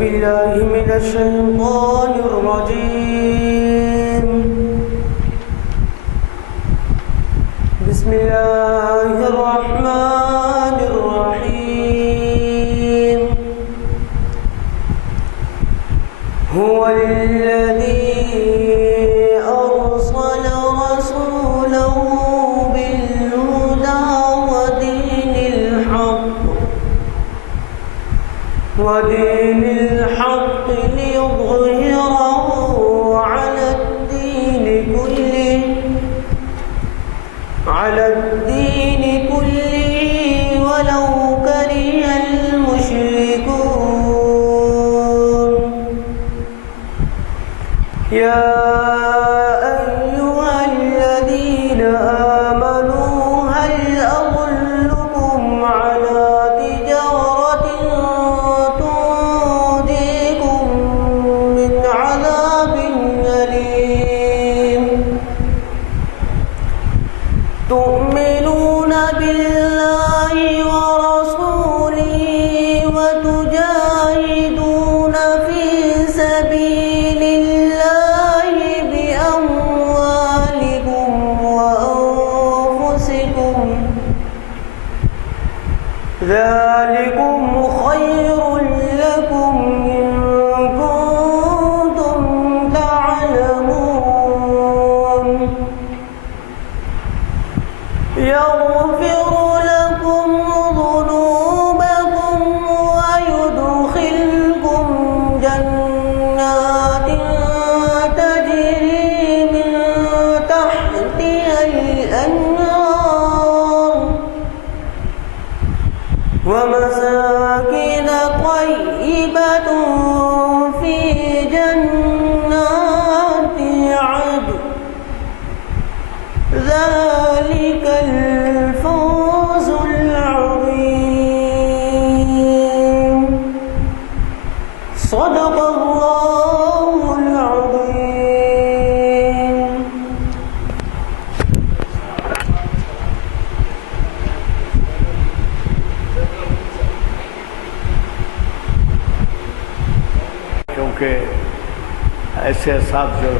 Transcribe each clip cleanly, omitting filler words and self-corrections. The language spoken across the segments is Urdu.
بالله من الشيطان الرجيم. بسم الله الرحمن الرحيم. هو الذي أرسل رسوله بالهدى ودين الحق ليظهره على الدين كله ولو كره المشركون. يا أيها الذين آمنوا هل أدلكم على تجارة تنجيكم من عذاب أليم؟ تؤمنون بالله ورسوله وتجاهدون في سبيل الله بأموالكم وأنفسكم، ذلكم خير لكم إن كنتم تعلمون. يغفر لكم ذنوبكم ويدخلكم جنات تجري من تحتها الأنهار ومساكن طيبة في جنات عدن، ذلك الفوز العظيم. صدق الله العظيم. کیونکہ ایسے اساتذہ جو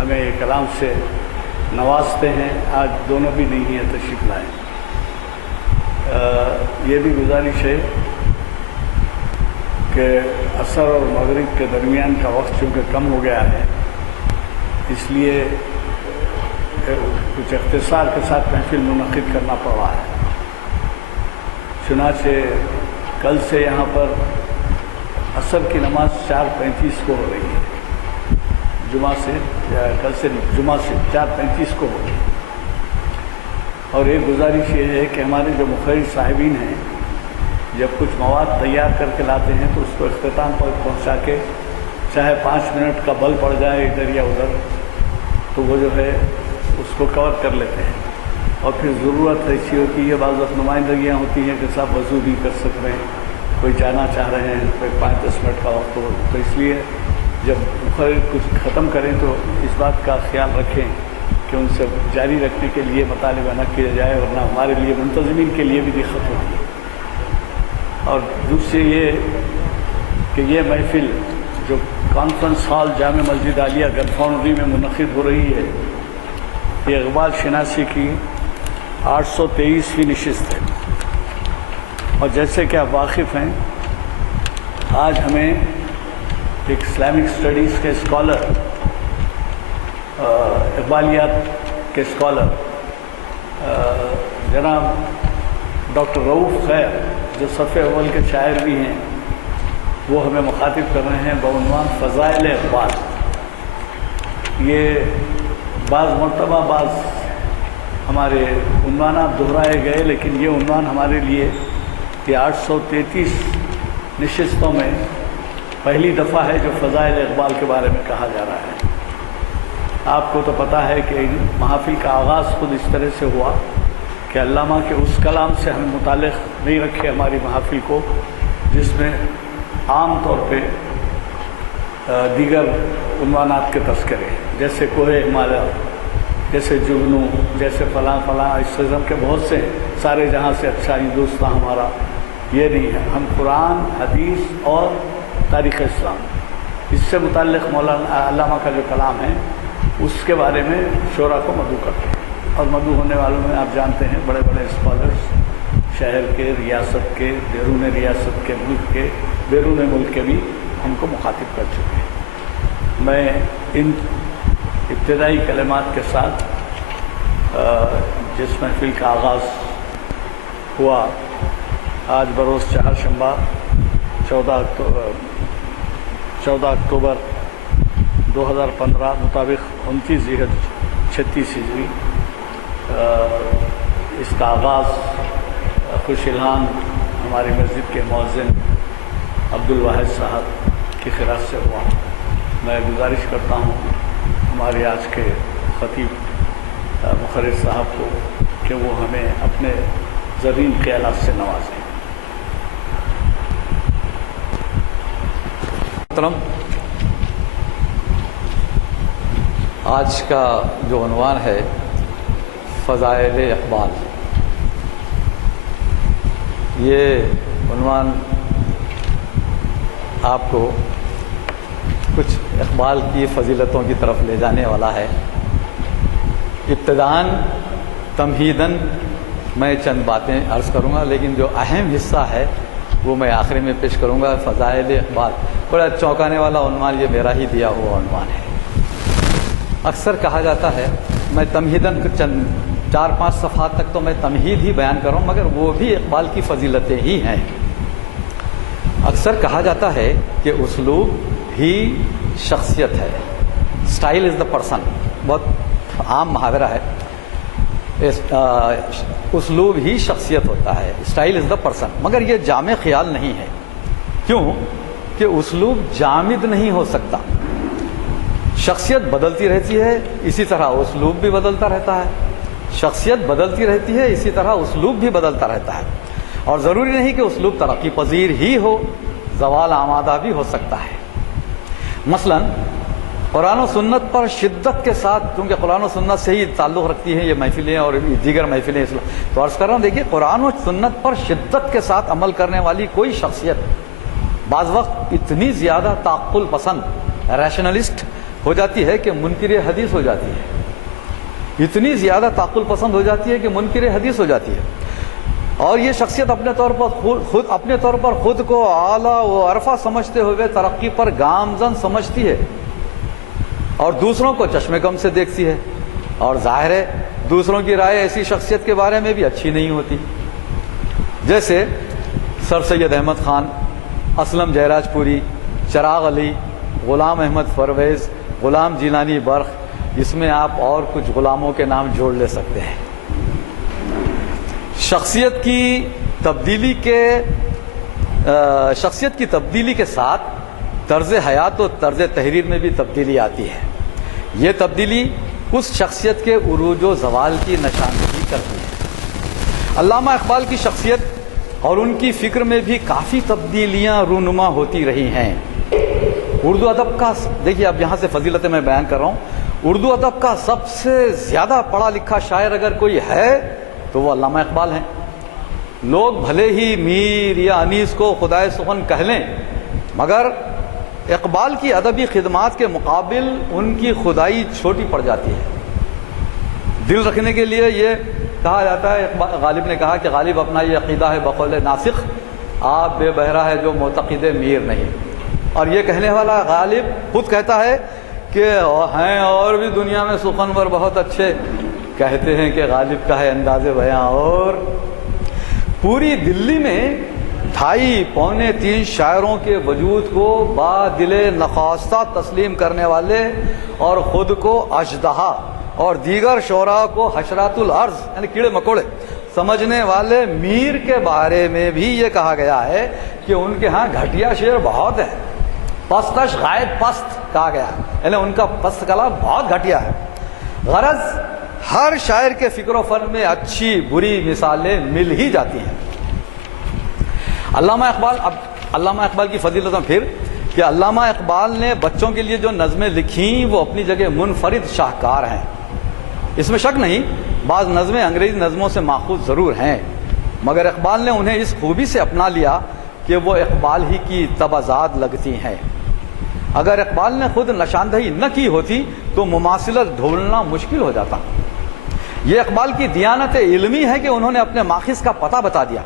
ہمیں یہ کلام سے نوازتے ہیں، آج دونوں بھی نہیں ہیں، تشریف لائیں۔ یہ بھی گزارش ہے کہ عصر اور مغرب کے درمیان کا وقت چونکہ کم ہو گیا ہے، اس لیے کچھ اختصار کے ساتھ محفل منعقد کرنا پڑ رہا ہے۔ چنانچہ کل سے یہاں پر عصر کی نماز 4:35 کو ہو رہی ہے، کل سے جمعہ سے 4:35 کو ہو رہی ہے۔ اور ایک گزارش یہ ہے کہ ہمارے جو مخرج صاحبین ہیں، جب کچھ مواد تیار کر کے لاتے ہیں تو اس کو اختتام پر پہنچا کے چاہے 5 منٹ کا بل پڑ جائے ادھر یا ادھر، تو وہ جو ہے اس کو کور کر لیتے ہیں۔ اور پھر ضرورت ایسی ہوتی ہے، بعض وقت نمائندگیاں ہوتی ہیں کہ صاحب وضو نہیں کر سک رہے ہیں، کوئی جانا چاہ رہے ہیں، کوئی 5-10 منٹ کا وقت ہو، تو اس لیے جب مخرج کچھ ختم کریں تو اس بات کا خیال رکھیں کہ ان سے جاری رکھنے کے لیے مطالبہ نہ کیا جائے، ورنہ ہمارے لیے منتظمین کے لیے بھی دقت ہوتی ہے۔ اور دوسرے یہ کہ یہ محفل جو کانفرنس ہال جامع مسجد عالیہ گن فاؤنڈری میں منعقد ہو رہی ہے، یہ اقبال شناسی کی 823ویں نشست ہے۔ اور جیسے کہ آپ واقف ہیں، آج ہمیں ایک اسلامک اسٹڈیز کے اسکالر، اقبالیات کے اسکالر جناب ڈاکٹر رؤوف خیر، جو صف اول کے شاعر بھی ہیں، وہ ہمیں مخاطب کر رہے ہیں بعنوان فضائل اقبال۔ یہ بعض مرتبہ بعض ہمارے عنوانات دہرائے گئے، لیکن یہ عنوان ہمارے لیے یہ 833 نشستوں میں پہلی دفعہ ہے جو فضائل اقبال کے بارے میں کہا جا رہا ہے۔ آپ کو تو پتہ ہے کہ ان محافل کا آغاز خود اس طرح سے ہوا کہ علامہ کے اس کلام سے ہمیں متعلق نہیں رکھے ہماری محافل کو، جس میں عام طور پہ دیگر عنوانات کے تذکرے، جیسے کوہ ہمالیہ، جیسے جگنو، جیسے فلاں فلاں، اس قسم کے بہت سے، سارے جہاں سے اچھا ہندوستان ہمارا، یہ نہیں ہے۔ ہم قرآن، حدیث اور تاریخ اسلام، اس سے متعلق مولانا علامہ کا جو کلام ہے اس کے بارے میں شعراء کو مدعو کرتے ہیں، اور مدعو ہونے والوں میں آپ جانتے ہیں بڑے بڑے اسکالرس شہر کے، ریاست کے، بیرون ریاست کے، ملک کے، بیرون ملک کے بھی ہم کو مخاطب کر چکے ہیں۔ میں ان ابتدائی کلمات کے ساتھ جس محفل کا آغاز ہوا آج بروز چہارشنبہ 14 اکتوبر 2015 مطابق 29 ذی الحجہ 36 ہجری، اس کا آغاز خوش الحان ہماری مسجد کے مؤذن عبدالواحد صاحب کی خراج سے ہوا۔ میں گزارش کرتا ہوں ہمارے آج کے خطیب مخرج صاحب کو کہ وہ ہمیں اپنے زرین خیالات سے نوازیں۔ محترم، آج کا جو عنوان ہے فضائل اقبال، یہ عنوان آپ کو کچھ اقبال کی فضیلتوں کی طرف لے جانے والا ہے۔ ابتداً تمہیداً میں چند باتیں عرض کروں گا، لیکن جو اہم حصہ ہے وہ میں آخری میں پیش کروں گا۔ فضائل اقبال بڑا چونکانے والا عنوان، یہ میرا ہی دیا ہوا عنوان ہے۔ اکثر کہا جاتا ہے، میں تمہیداً چند 4-5 صفحات تک تو میں تمہید ہی بیان کر رہا ہوں، مگر وہ بھی اقبال کی فضیلتیں ہی ہیں۔ اکثر کہا جاتا ہے کہ اسلوب ہی شخصیت ہے، اسٹائل از دا پرسن، بہت عام محاورہ ہے۔ اسلوب ہی شخصیت ہوتا ہے، اسٹائل از دا پرسن، مگر یہ جامع خیال نہیں ہے۔ کیوں کہ اسلوب جامد نہیں ہو سکتا، شخصیت بدلتی رہتی ہے، اسی طرح اسلوب بھی بدلتا رہتا ہے۔ شخصیت بدلتی رہتی ہے، اسی طرح اسلوب بھی بدلتا رہتا ہے، اور ضروری نہیں کہ اسلوب ترقی پذیر ہی ہو، زوال آمادہ بھی ہو سکتا ہے۔ مثلا قرآن و سنت پر شدت کے ساتھ، کیونکہ قرآن و سنت سے ہی تعلق رکھتی ہیں یہ محفلیں اور دیگر محفلیں اسلام، تو عرض کر رہا ہوں، دیکھیے قرآن و سنت پر شدت کے ساتھ عمل کرنے والی کوئی شخصیت بعض وقت اتنی زیادہ تعقل پسند ریشنلسٹ ہو جاتی ہے کہ منکر حدیث ہو جاتی ہے، اتنی زیادہ تعقل پسند ہو جاتی ہے کہ منکر حدیث ہو جاتی ہے، اور یہ شخصیت اپنے طور پر خود کو اعلیٰ و عرفہ سمجھتے ہوئے ترقی پر گامزن سمجھتی ہے، اور دوسروں کو چشم کم سے دیکھتی ہے، اور ظاہر ہے دوسروں کی رائے ایسی شخصیت کے بارے میں بھی اچھی نہیں ہوتی، جیسے سر سید احمد خان، اسلم جیراج پوری، چراغ علی، غلام احمد پرویز، غلام جیلانی برخ، اس میں آپ اور کچھ غلاموں کے نام جوڑ لے سکتے ہیں۔ شخصیت کی تبدیلی کے ساتھ طرز حیات و طرز تحریر میں بھی تبدیلی آتی ہے۔ یہ تبدیلی اس شخصیت کے عروج و زوال کی نشاندہی کرتی ہے۔ علامہ اقبال کی شخصیت اور ان کی فکر میں بھی کافی تبدیلیاں رونما ہوتی رہی ہیں۔ اردو ادب کا، دیکھیے اب یہاں سے فضیلتیں میں بیان کر رہا ہوں، اردو ادب کا سب سے زیادہ پڑھا لکھا شاعر اگر کوئی ہے تو وہ علامہ اقبال ہیں۔ لوگ بھلے ہی میر یا انیس کو خدائے سخن کہہ لیں، مگر اقبال کی ادبی خدمات کے مقابل ان کی خدائی چھوٹی پڑ جاتی ہے۔ دل رکھنے کے لیے یہ کہا جاتا ہے، غالب نے کہا کہ غالب اپنا یہ عقیدہ ہے بقول ناسخ، آپ بے بہرا ہے جو معتقد میر نہیں، اور یہ کہنے والا غالب خود کہتا ہے کہ ہیں اور بھی دنیا میں سخنور بہت اچھے، کہتے ہیں کہ غالب کا ہے انداز بیاں، اور پوری دلی میں 2.5-3 شاعروں کے وجود کو با دل نخواستہ تسلیم کرنے والے اور خود کو اژدہا اور دیگر شعراء کو حشرات الارض یعنی کیڑے مکوڑے سمجھنے والے میر کے بارے میں بھی یہ کہا گیا ہے کہ ان کے ہاں گھٹیا شعر بہت ہے، پستش غائب پست کہا گیا ہے، یعنی ان کا پست کلام بہت گھٹیا ہے۔ غرض ہر شاعر کے فکر و فن میں اچھی بری مثالیں مل ہی جاتی ہیں۔ علامہ اقبال کی فضیلتوں پھر کہ علامہ اقبال نے بچوں کے لیے جو نظمیں لکھیں وہ اپنی جگہ منفرد شاہکار ہیں، اس میں شک نہیں، بعض نظمیں انگریزی نظموں سے ماخوذ ضرور ہیں، مگر اقبال نے انہیں اس خوبی سے اپنا لیا کہ وہ اقبال ہی کی تبعزاد لگتی ہیں۔ اگر اقبال نے خود نشاندہی نہ کی ہوتی تو مماثلت ڈھونڈنا مشکل ہو جاتا۔ یہ اقبال کی دیانت علمی ہے کہ انہوں نے اپنے ماخذ کا پتہ بتا دیا،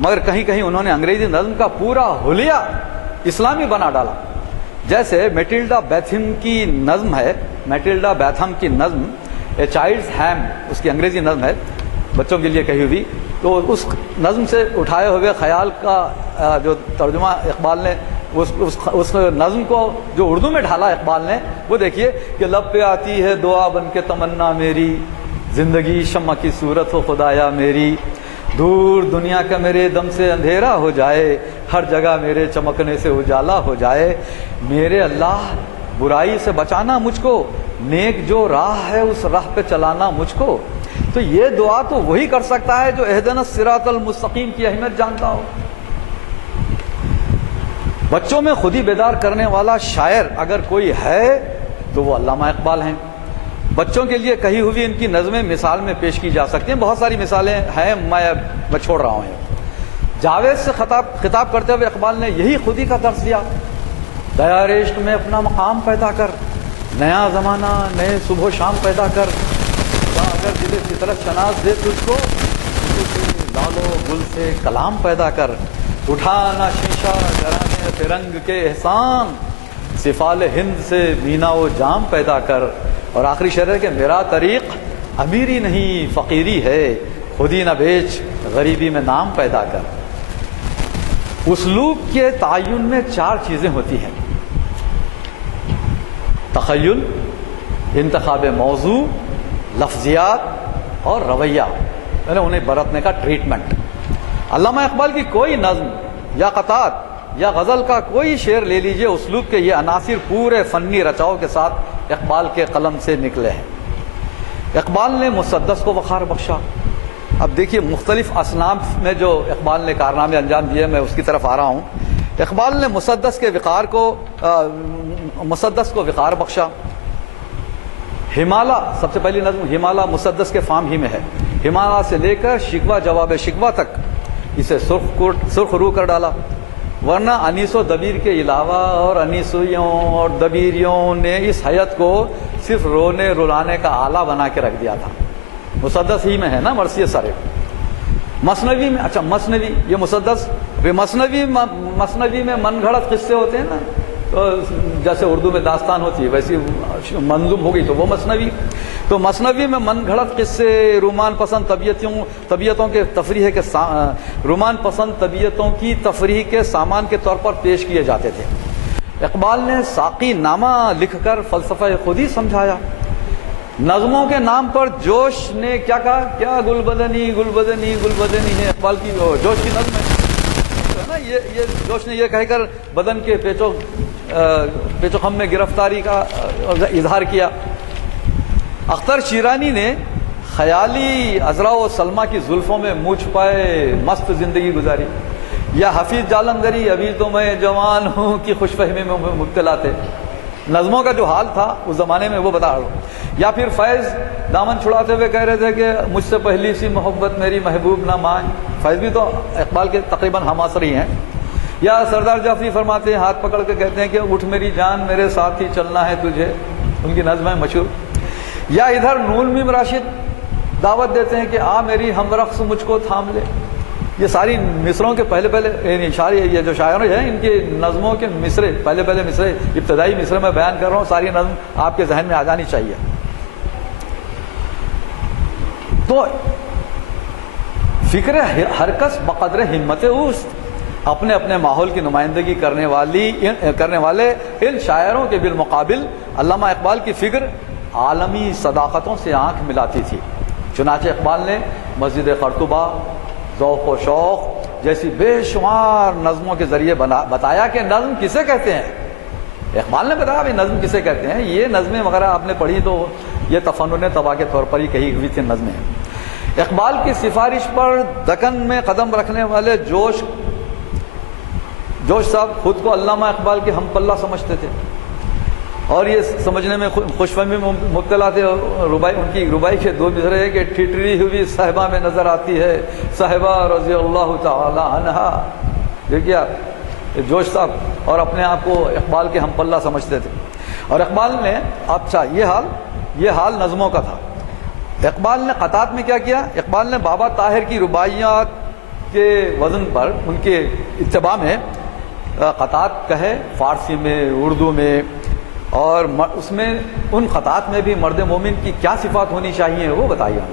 مگر کہیں کہیں انہوں نے انگریزی نظم کا پورا حلیہ اسلامی بنا ڈالا۔ جیسے میٹلڈا بیتھم کی نظم ہے، میٹلڈا بیتھم کی نظم اے چائلڈز ہیم، اس کی انگریزی نظم ہے بچوں کے لیے کہی ہوئی، تو اس نظم سے اٹھائے ہوئے خیال کا جو ترجمہ اقبال نے اس نظم کو جو اردو میں ڈھالا اقبال نے، وہ دیکھیے کہ لب پہ آتی ہے دعا بن کے تمنا میری، زندگی شمع کی صورت ہو خدایا میری، دور دنیا کا میرے دم سے اندھیرا ہو جائے، ہر جگہ میرے چمکنے سے اجالا ہو جائے، میرے اللہ برائی سے بچانا مجھ کو، نیک جو راہ ہے اس راہ پہ چلانا مجھ کو۔ تو یہ دعا تو وہی کر سکتا ہے جو اہدنا الصراط المستقیم کی اہمیت جانتا ہو۔ بچوں میں خودی بیدار کرنے والا شاعر اگر کوئی ہے تو وہ علامہ اقبال ہیں۔ بچوں کے لیے کہی ہوئی ان کی نظمیں مثال میں پیش کی جا سکتی ہیں، بہت ساری مثالیں ہیں، میں چھوڑ رہا ہوں۔ جاوید سے خطاب کرتے ہوئے اقبال نے یہی خودی کا درس دیا، دیار عشق میں اپنا مقام پیدا کر، نیا زمانہ نئے صبح و شام پیدا کر، اگر دل فطرت شناس دے تجھ کو، لالو گل سے کلام پیدا کر، اٹھانا شیشہ گرانے فرنگ کے احسان، سفال ہند سے مینا و جام پیدا کر۔ اور آخری شعر ہے کہ میرا طریق امیری نہیں فقیری ہے، خودی نہ بیچ غریبی میں نام پیدا کر۔ اسلوب کے تعین میں 4 چیزیں ہوتی ہیں: تخیل، انتخاب موضوع، لفظیات اور رویہ، یعنی انہیں برتنے کا ٹریٹمنٹ۔ علامہ اقبال کی کوئی نظم یا قطعات یا غزل کا کوئی شعر لے لیجئے، اسلوب کے یہ عناصر پورے فنی رچاؤ کے ساتھ اقبال کے قلم سے نکلے ہیں۔ اقبال نے مسدس کو وقار بخشا۔ اب دیکھیے مختلف اصناف میں جو اقبال نے کارنامے انجام دیے، میں اس کی طرف آ رہا ہوں۔ اقبال نے مسدس کو وقار بخشا۔ ہمالا، سب سے پہلی نظم ہمالا مسدس کے فام ہی میں ہے۔ ہمالا سے لے کر شکوہ جواب شکوہ تک اسے سرخ رو کر ڈالا، ورنہ انیس و دبیر کے علاوہ اور انیسیوں اور دبیریوں نے اس حیت کو صرف رونے رلانے کا آلہ بنا کے رکھ دیا تھا۔ مسدس ہی میں ہے نا مرثیہ صرف۔ مثنوی میں، اچھا مثنوی، یہ مسدس مثنوی میں من گھڑت قصے ہوتے ہیں نا، تو جیسے اردو میں داستان ہوتی ہے ویسی منظوم ہو گئی تو وہ مثنوی۔ تو مثنوی میں من گھڑت قصے رومان پسند طبیعتوں کے تفریح کے رومان پسند طبیعتوں کی تفریح کے سامان کے طور پر پیش کیے جاتے تھے۔ اقبال نے ساقی نامہ لکھ کر فلسفہ خودی سمجھایا۔ نظموں کے نام پر جوش نے کیا کہا؟ کیا گل بدنی گل بدنی گل بدنی ہے، اقبال کی جوش کی نظم ہے نا۔ یہ جوش نے یہ کہہ کر بدن کے پیچو خم میں گرفتاری کا اظہار کیا۔ اختر شیرانی نے خیالی عذرا و سلمہ کی زلفوں میں منہ چھپائے مست زندگی گزاری، یا حفیظ جالندھری ابھی تو میں جوان ہوں کی خوش فہمی میں مبتلا تھے۔ نظموں کا جو حال تھا اس زمانے میں وہ بتا رہا ہوں۔ یا پھر فیض دامن چھڑاتے ہوئے کہہ رہے تھے کہ مجھ سے پہلی سی محبت میری محبوب نہ مان۔ فیض بھی تو اقبال کے تقریباً ہم عصری ہیں۔ یا سردار جعفری فرماتے ہیں، ہاتھ پکڑ کے کہتے ہیں کہ اٹھ میری جان میرے ساتھ ہی چلنا ہے تجھے، ان کی نظم ہے مشہور۔ یا ادھر نون میم راشد دعوت دیتے ہیں کہ آ میری ہم رقص مجھ کو تھام لے۔ یہ ساری مصروں کے پہلے یہ جو شاعر ہیں ان کی نظموں کے مصرے پہلے مصرے ابتدائی مصرے میں بیان کر رہا ہوں، ساری نظم آپ کے ذہن میں آ جانی چاہیے۔ تو فکر ہر کس بقدر ہمت اوست، اپنے اپنے ماحول کی نمائندگی کرنے والے ان شاعروں کے بالمقابل علامہ اقبال کی فکر عالمی صداقتوں سے آنکھ ملاتی تھی۔ چنانچہ اقبال نے مسجد قرطبہ، ذوق و شوق جیسی بے شمار نظموں کے ذریعے بتایا کہ نظم کسے کہتے ہیں۔ اقبال نے بتایا بھی نظم کسے کہتے ہیں۔ یہ نظمیں وغیرہ آپ نے پڑھی تو یہ تفنن طبع کے طور پر ہی کہی ہوئی تھی نظمیں۔ اقبال کی سفارش پر دکن میں قدم رکھنے والے جوش صاحب خود کو علامہ اقبال کے ہم پلہ سمجھتے تھے اور یہ سمجھنے میں خوش فہمی میں مبتلا تھے۔ ان کی ربائی کے 2 مصرے ہیں کہ ٹھٹری ہوئی صاحبہ میں نظر آتی ہے صاحبہ رضی اللہ تعالی عنہا، دیکھیے آپ جوش صاحب اور اپنے آپ کو اقبال کے ہم پلہ سمجھتے تھے، اور اقبال نے اچھا یہ حال نظموں کا تھا۔ اقبال نے قطعات میں کیا کیا؟ اقبال نے بابا طاہر کی رباعیات کے وزن پر ان کے اتباع میں قطعات کہے، فارسی میں، اردو میں، اور اس میں ان قطعات میں بھی مرد مومن کی کیا صفات ہونی چاہیے وہ بتایا۔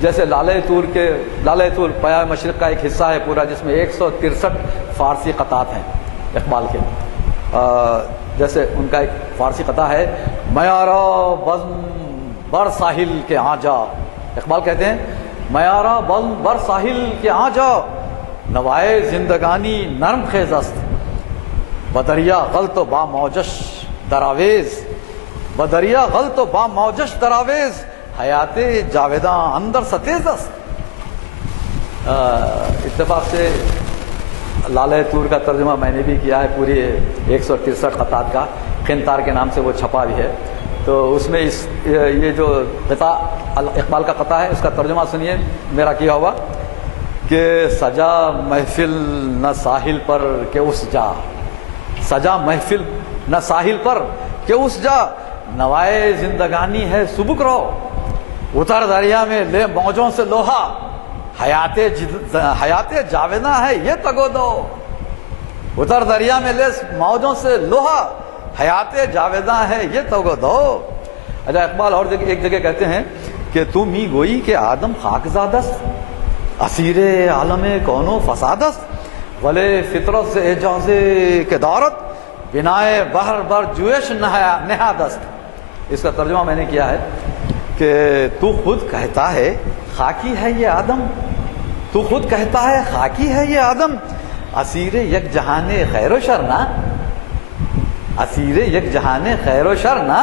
جیسے لالہ طور پیام مشرق کا ایک حصہ ہے پورا، جس میں 163 فارسی قطعات ہیں اقبال کے۔ جیسے ان کا ایک فارسی قطعہ ہے، میارا بزم بر ساحل کے آ جا، اقبال کہتے ہیں میارا بزم بر ساحل کے آ جا، نوائے زندگانی نرم خیز است، بدریا غلط و با موجش دراویز، بدریا غلط و با موجش دراویز، حیات جاویداں اندر ستیز است۔ اتفاق سے لالہ طور کا ترجمہ میں نے بھی کیا ہے، پوری 163 قطعات کا، قنطار کے نام سے وہ چھپا بھی ہے۔ تو اس میں یہ جو قطع اقبال کا قطع ہے، اس کا ترجمہ سنیے میرا کیا ہوا کہ سجا محفل نہ ساحل پر کہ اس جا، سجا محفل نہ ساحل پر کہ اس جا، نوائے زندگانی ہے سبک رو، اتر دریا میں لے موجوں سے لوہا، حیات جاویداں ہے یہ تگو دو، اتر دریا میں لے موجوں سے لوہا، حیات جاویداں ہے یہ تگو دو۔ اچھا اقبال اور ایک جگہ کہتے ہیں کہ تو می گوئی کہ آدم خاک زادست، اسیر عالم کونو فسادست، ولے فطرت سے اعجاز کے دارت، بنائے بہر بر جویش نہادست۔ اس کا ترجمہ میں نے کیا ہے کہ تو خود کہتا ہے خاکی ہے یہ آدم، تو خود کہتا ہے خاکی ہے یہ آدم، اسیر یک جہان خیر و شر نہ، اسیر یک جہان خیر و شر نہ،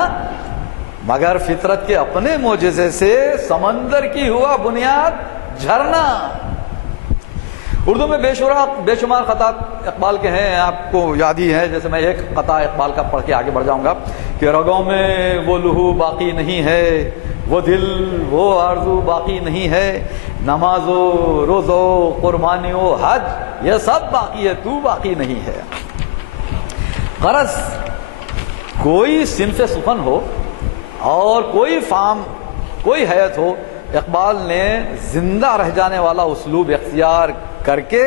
مگر فطرت کے اپنے معجزے سے سمندر کی ہوا بنیاد جھرنا۔ اردو میں بے شمار خطات اقبال کے ہیں، آپ کو یاد ہی ہے۔ جیسے میں ایک قطع اقبال کا پڑھ کے آگے بڑھ جاؤں گا کہ رگوں میں وہ لہو باقی نہیں ہے، وہ دل وہ آرزو باقی نہیں ہے، نماز و روز و قربانی و حج یہ سب باقی ہے، تو باقی نہیں ہے۔ غرض کوئی صنف سخن ہو اور کوئی فام، کوئی حیت ہو، اقبال نے زندہ رہ جانے والا اسلوب اختیار کر کے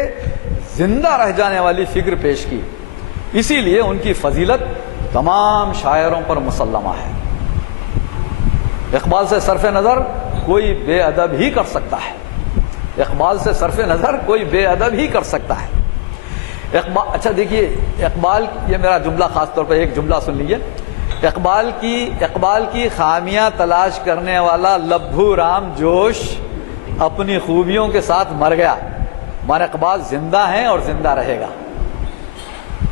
زندہ رہ جانے والی فکر پیش کی، اسی لیے ان کی فضیلت تمام شاعروں پر مسلمہ ہے۔ اقبال سے صرف نظر کوئی بے ادب ہی کر سکتا ہے، اقبال سے صرف نظر کوئی بے ادب ہی کر سکتا ہے۔ اچھا دیکھیے اقبال، یہ میرا جملہ خاص طور پر ایک جملہ سن لیجیے، اقبال کی خامیاں تلاش کرنے والا لبھو رام جوش اپنی خوبیوں کے ساتھ مر گیا، مانا اقبال زندہ ہیں اور زندہ رہے گا۔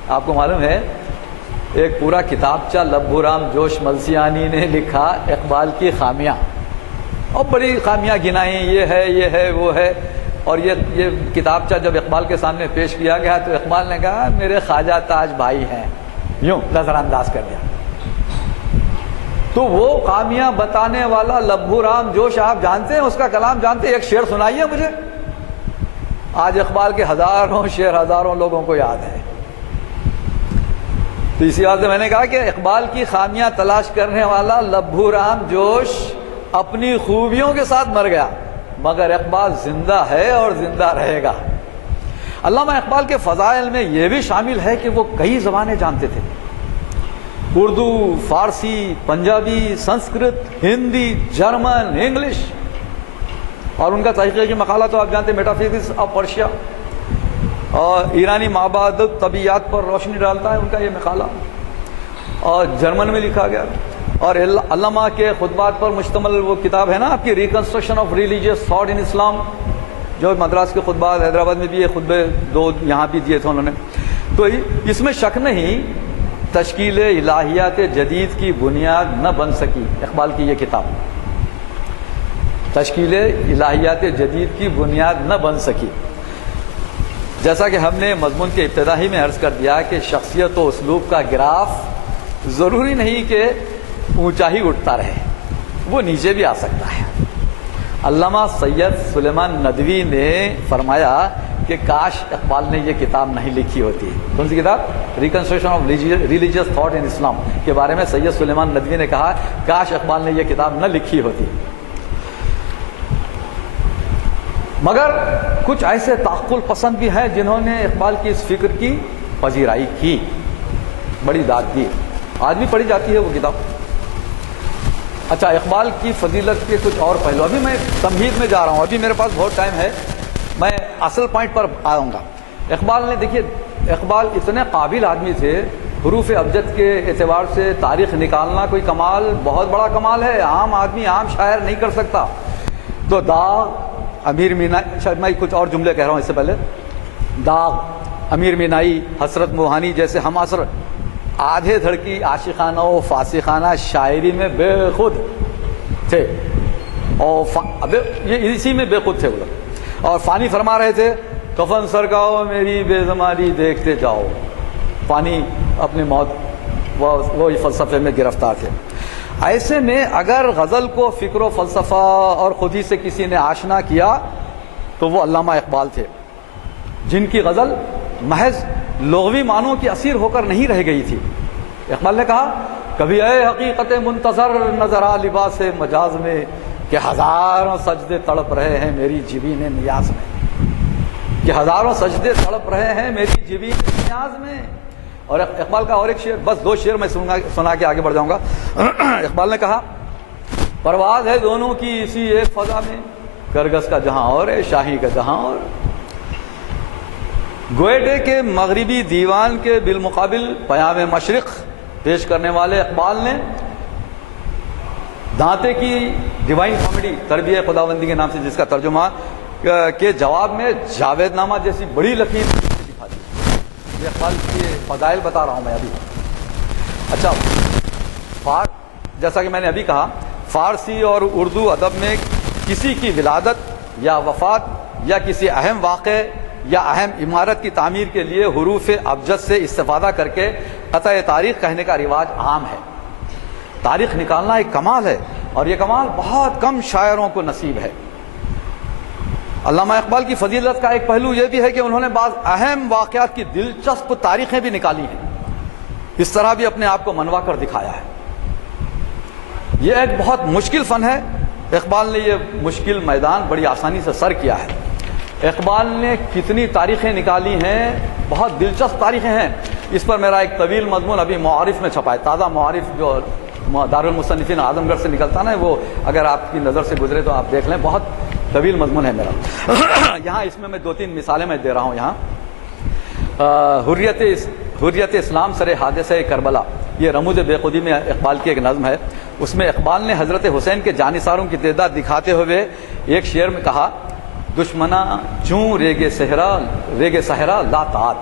آپ کو معلوم ہے ایک پورا کتابچہ لبھو رام جوش ملسیانی نے لکھا اقبال کی خامیاں، اور بڑی خامیاں گنائیں، یہ ہے وہ ہے، اور یہ کتابچہ جب اقبال کے سامنے پیش کیا گیا تو اقبال نے کہا میرے خواجہ تاج بھائی ہیں، یوں نظر انداز کر دیا۔ تو وہ خامیاں بتانے والا لبھو رام جوش آپ جانتے ہیں، اس کا کلام جانتے ہیں؟ ایک شعر سنائیے مجھے۔ آج اقبال کے ہزاروں شعر ہزاروں لوگوں کو یاد ہے۔ تو اسی وجہ سے میں نے کہا کہ اقبال کی خامیاں تلاش کرنے والا لبھو رام جوش اپنی خوبیوں کے ساتھ مر گیا، مگر اقبال زندہ ہے اور زندہ رہے گا۔ علامہ اقبال کے فضائل میں یہ بھی شامل ہے کہ وہ کئی زبانیں جانتے تھے، اردو، فارسی، پنجابی، سنسکرت، ہندی، جرمن، انگلش، اور ان کا تحقیقی مقالہ تو آپ جانتے ہیں میٹافزکس آف پرشیا، اور ایرانی مابعد طبیعیات پر روشنی ڈالتا ہے ان کا یہ مقالہ، اور جرمن میں لکھا گیا۔ اور علامہ کے خطبات پر مشتمل وہ کتاب ہے نا آپ کی reconstruction of religious thought in Islam, جو مدراس کے خطبات، حیدرآباد میں بھی یہ خطبے 2 یہاں بھی دیے تھے انہوں نے۔ تو اس میں شک نہیں تشکیل الہیات جدید کی بنیاد نہ بن سکی اقبال کی یہ کتاب، تشکیل الہیات جدید کی بنیاد نہ بن سکی۔ جیسا کہ ہم نے مضمون کے ابتدائی میں عرض کر دیا کہ شخصیت و اسلوب کا گراف ضروری نہیں کہ اونچا ہی اٹھتا رہے، وہ نیچے بھی آ سکتا ہے۔ علامہ سید سلیمان ندوی نے فرمایا کہ کاش اقبال نے یہ کتاب نہیں لکھی ہوتی. کون سی کتاب؟ Reconstruction of religious thought in Islam کے بارے میں سید سلیمان ندوی نے کہا کاش اقبال نے یہ کتاب نہ لکھی ہوتی. مگر کچھ ایسے تعقل پسند بھی ہیں جنہوں نے اقبال کی اس فکر کی پذیرائی کی، بڑی داد دی. آج بھی پڑھی جاتی ہے وہ کتاب. اچھا، اقبال کی فضیلت کے کچھ اور پہلو. ابھی میں تمہید میں جا رہا ہوں، ابھی میرے پاس بہت ٹائم ہے، میں اصل پوائنٹ پر آؤں گا. اقبال نے، دیکھیے، اقبال اتنے قابل آدمی تھے، حروف ابجد کے اعتبار سے تاریخ نکالنا کوئی کمال، بہت بڑا کمال ہے، عام آدمی، عام شاعر نہیں کر سکتا. تو داغ، امیر مینائی، شاید میں کچھ اور جملے کہہ رہا ہوں اس سے پہلے. داغ، امیر مینائی، حسرت موہانی جیسے ہم عصر آدھے دھڑکی عاشقانہ و فاسقانہ شاعری میں بے خود تھے، اور یہ اسی میں بے خود تھے وہ لوگ. اور فانی فرما رہے تھے کفن سرکاؤ میری بے زمانی دیکھتے جاؤ. فانی اپنی موت وہ فلسفے میں گرفتار تھے. ایسے میں اگر غزل کو فکر و فلسفہ اور خود ہی سے کسی نے آشنا کیا تو وہ علامہ اقبال تھے، جن کی غزل محض لغوی معنوں کی اسیر ہو کر نہیں رہ گئی تھی. اقبال نے کہا کبھی اے حقیقت منتظر نظر آ لباس مجاز میں کہ ہزاروں سجدے تڑپ رہے ہیں میری جبین نیاز میں، کہ ہزاروں سجدے تڑپ رہے ہیں میری جبین نیاز میں. اور اقبال کا اور ایک شعر، بس 2 شعر میں سنا کے آگے بڑھ جاؤں گا. اقبال نے کہا پرواز ہے دونوں کی اسی ایک فضا میں، کرگس کا جہاں اور ہے شاہی کا جہاں اور. گوئٹے کے مغربی دیوان کے بالمقابل پیام مشرق پیش کرنے والے اقبال نے دانتے کی ڈیوائن کامیڈی تربیہ خداوندی کے نام سے، جس کا ترجمہ کے جواب میں جاوید نامہ جیسی بڑی لکیر دکھا دی. یہ اقبال کے فضائل بتا رہا ہوں میں ابھی. اچھا، جیسا کہ میں نے ابھی کہا، فارسی اور اردو ادب میں کسی کی ولادت یا وفات یا کسی اہم واقعے یا اہم عمارت کی تعمیر کے لیے حروف ابجد سے استفادہ کر کے قطع تاریخ کہنے کا رواج عام ہے. تاریخ نکالنا ایک کمال ہے، اور یہ کمال بہت کم شاعروں کو نصیب ہے. علامہ اقبال کی فضیلت کا ایک پہلو یہ بھی ہے کہ انہوں نے بعض اہم واقعات کی دلچسپ تاریخیں بھی نکالی ہیں، اس طرح بھی اپنے آپ کو منوا کر دکھایا ہے. یہ ایک بہت مشکل فن ہے. اقبال نے یہ مشکل میدان بڑی آسانی سے سر کیا ہے. اقبال نے کتنی تاریخیں نکالی ہیں، بہت دلچسپ تاریخیں ہیں. اس پر میرا ایک طویل مضمون ابھی معارف میں چھپا ہے، تازہ معارف جو دارالمصنفین اعظم گڑھ سے نکلتا نا، وہ اگر آپ کی نظر سے گزرے تو آپ دیکھ لیں، بہت طویل مضمون ہے میرا. یہاں اس میں 2-3 مثالیں میں دے رہا ہوں. یہاں حریت اسلام سر حادثہ کربلا، یہ رموز بے خودی میں اقبال کی ایک نظم ہے. اس میں اقبال نے حضرت حسین کے جانثاروں کی تعداد دکھاتے ہوئے ایک شعر میں کہا دشمنا چوں ریگ صحرا لا تعاد،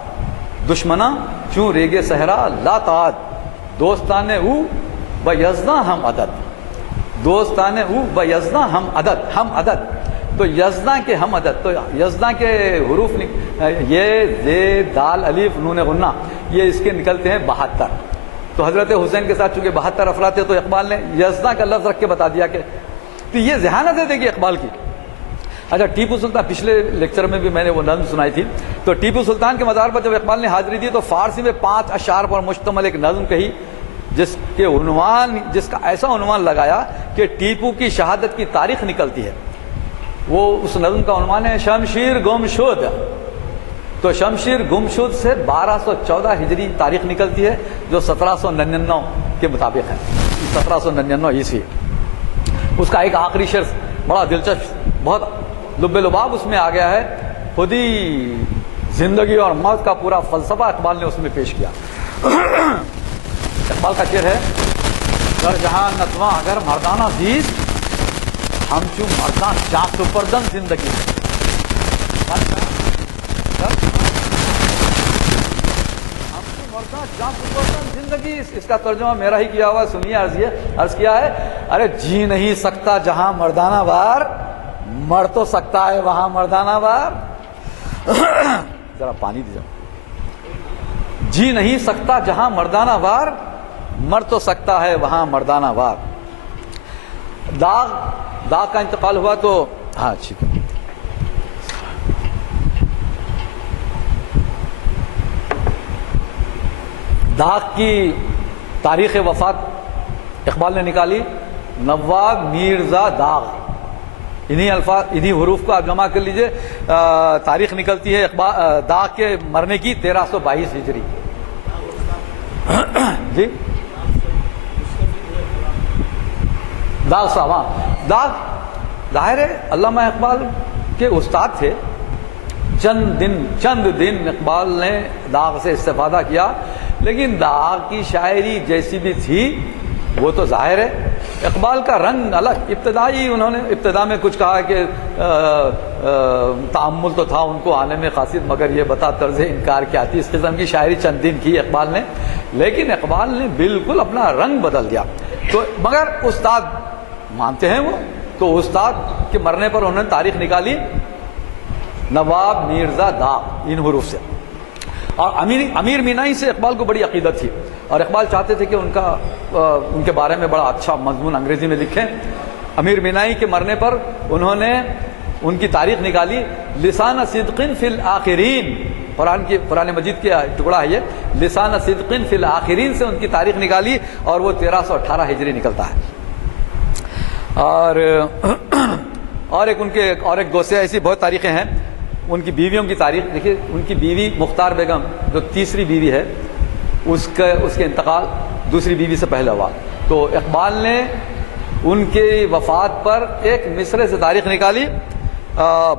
دشمنا چوں ریگ صحرا لا تعاد، دوستان او و یزداں ہم عدد، دوستان او و یزداں ہم عدد. تو یزداں کے ہم عدد، تو یزداں کے حروف یہ زید دال الف نون غنہ، یہ اس کے نکلتے ہیں 72. تو حضرت حسین کے ساتھ چونکہ 72 افراد تھے تو اقبال نے یزداں کا لفظ رکھ کے بتا دیا کہ تو یہ ذہانت ہے دیکھیے اقبال کی. اچھا، ٹیپو سلطان، پچھلے لیکچر میں بھی میں نے وہ نظم سنائی تھی. تو ٹیپو سلطان کے مزار پر جب اقبال نے حاضری دی تو فارسی میں 5 اشعار پر مشتمل ایک نظم کہی، جس کا ایسا عنوان لگایا کہ ٹیپو کی شہادت کی تاریخ نکلتی ہے. وہ اس نظم کا عنوان ہے شمشیر گمشد. تو شمشیر گمشد سے 1214 ہجری تاریخ نکلتی ہے، جو 1799 کے مطابق ہے، 1799 عیسوی. اس کا ایک آخری شعر بڑا دلچسپ، بہت لب لباب اس میں آ گیا ہے. خود ہی زندگی اور موت کا پورا فلسفہ اقبال نے اس میں پیش کیا. اقبال کا شعر ہے در جہاں نتواں اگر مردانہ زیست، ہم چوں مردان جاں سپردن زندگی. زندگی، اس کا ترجمہ میرا ہی کیا ہوا، سنیے. عرض کیا ہے، ارے جی نہیں سکتا جہاں مردانہ وار، مر تو سکتا ہے وہاں مردانہ وار. ذرا پانی دیجیے. جی نہیں سکتا جہاں مردانہ وار، مر تو سکتا ہے وہاں مردانہ وار. داغ کا انتقال ہوا تو ہاں ٹھیک ہے. داغ کی تاریخ وفات اقبال نے نکالی، نواب میرزا داغ، انہی الفاظ انہی حروف کو آپ جمع کر لیجئے، تاریخ نکلتی ہے داغ کے مرنے کی 1322 ہجری۔ جی داغ صاحب، ہاں داغ ظاہر ہے علامہ اقبال کے استاد تھے، چند دن اقبال نے داغ سے استفادہ کیا، لیکن داغ کی شاعری جیسی بھی تھی وہ تو ظاہر ہے اقبال کا رنگ الگ۔ انہوں نے ابتدا میں کچھ کہا کہ تعمل تو تھا ان کو آنے میں خاصیت، مگر یہ بتا طرز انکار کیا تھی، اس قسم کی شاعری چند دن کی اقبال نے، لیکن اقبال نے بالکل اپنا رنگ بدل دیا۔ تو مگر استاد مانتے ہیں وہ، تو استاد کے مرنے پر انہوں نے تاریخ نکالی نواب میرزا داغ ان حروف سے۔ اور امیر مینائی سے اقبال کو بڑی عقیدت تھی، اور اقبال چاہتے تھے کہ ان کے بارے میں بڑا اچھا مضمون انگریزی میں لکھیں۔ امیر مینائی کے مرنے پر انہوں نے ان کی تاریخ نکالی، لسان صدق فی الآخرین، قرآن مجید کا ٹکڑا ہے یہ، لسان صدق فی الآخرین سے ان کی تاریخ نکالی، اور وہ 1318 ہجری نکلتا ہے۔ اور ایک دو سے ایسی بہت تاریخیں ہیں۔ ان کی بیویوں کی تاریخ دیکھیے، ان کی بیوی مختار بیگم جو تیسری بیوی ہے، اس کے انتقال دوسری بیوی سے پہلے ہوا، تو اقبال نے ان کی وفات پر ایک مصرے سے تاریخ نکالی،